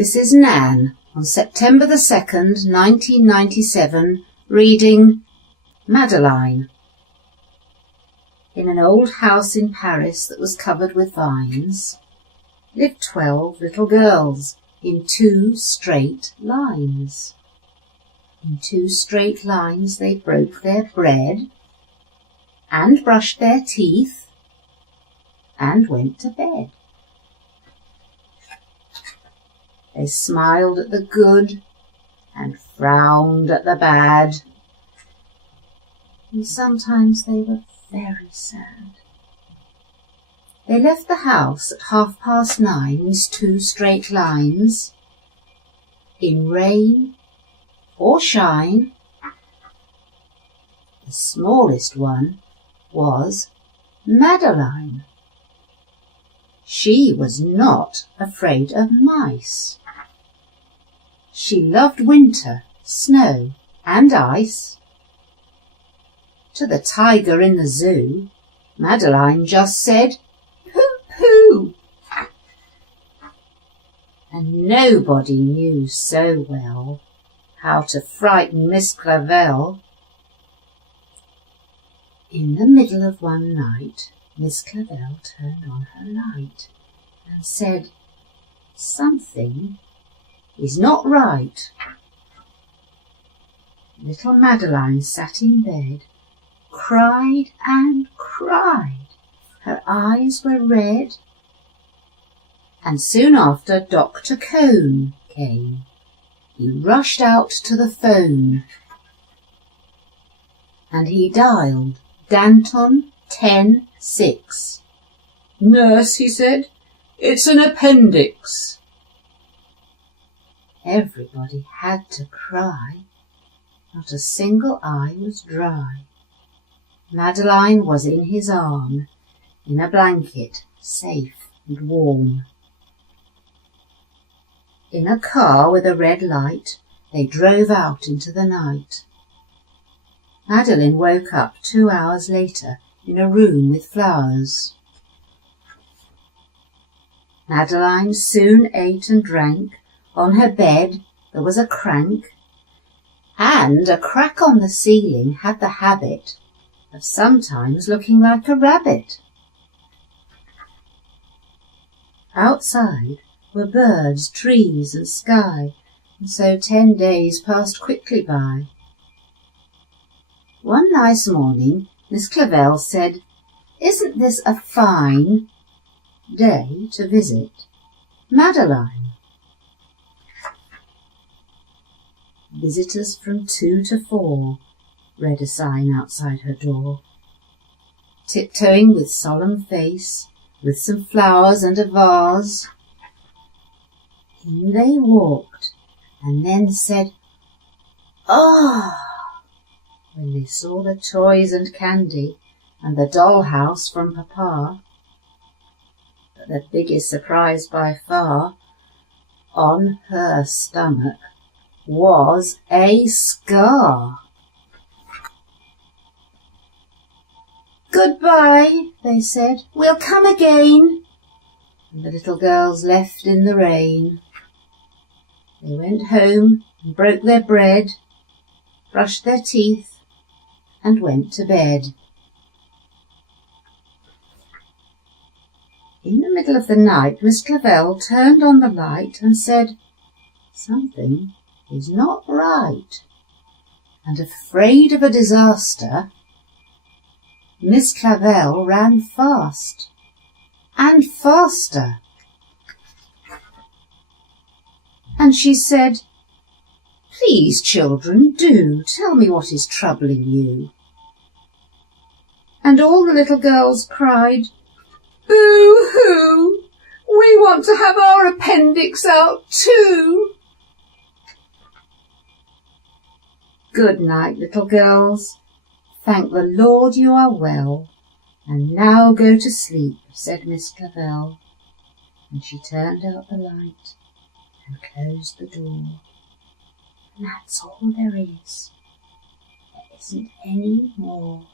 This is Nan on September the 2nd, 1997, reading Madeline. In an old house in Paris that was covered with vines lived 12 little girls in 2 straight lines. In 2 straight lines they broke their bread and brushed their teeth and went to bed. They smiled at the good and frowned at the bad, and sometimes they were very sad. They left the house at 9:30 in 2 straight lines, in rain or shine. The smallest one was Madeline. She was not afraid of mice. She loved winter, snow and ice. To the tiger in the zoo, Madeline just said, "Pooh, pooh." And nobody knew so well how to frighten Miss Clavel. In the middle of one night, Miss Clavel turned on her light and said, "Something is not right." Little Madeline sat in bed, cried and cried. Her eyes were red. And soon after Dr. Cone came. He rushed out to the phone and he dialed Danton 10-6. "Nurse," he said, "it's an appendix." Everybody had to cry. Not a single eye was dry. Madeline was in his arm, in a blanket, safe and warm. In a car with a red light, they drove out into the night. Madeline woke up 2 hours later in a room with flowers. Madeline soon ate and drank. On her bed there was a crank, and a crack on the ceiling had the habit of sometimes looking like a rabbit. Outside were birds, trees and sky, and so 10 days passed quickly by. One nice morning Miss Clavel said, "Isn't this a fine day to visit Madeline?" "Visitors from 2 to 4, read a sign outside her door. Tiptoeing with solemn face, with some flowers and a vase, in they walked and then said, "Ah!" when they saw the toys and candy and the dollhouse from Papa. But the biggest surprise by far, on her stomach was a scar. "Goodbye," they said, "we'll come again." And the little girls left in the rain. They went home and broke their bread, brushed their teeth and went to bed. In the middle of the night, Miss Clavel turned on the light and said, "Something is not right." And afraid of a disaster, Miss Clavel ran fast and faster. And she said, "Please, children, do tell me what is troubling you." And all the little girls cried, "Boo-hoo! We want to have our appendix out too." Good night, little girls. Thank the Lord you are well. And now go to sleep, said Miss Clavel. And she turned out the light and closed the door. And that's all there is. There isn't any more.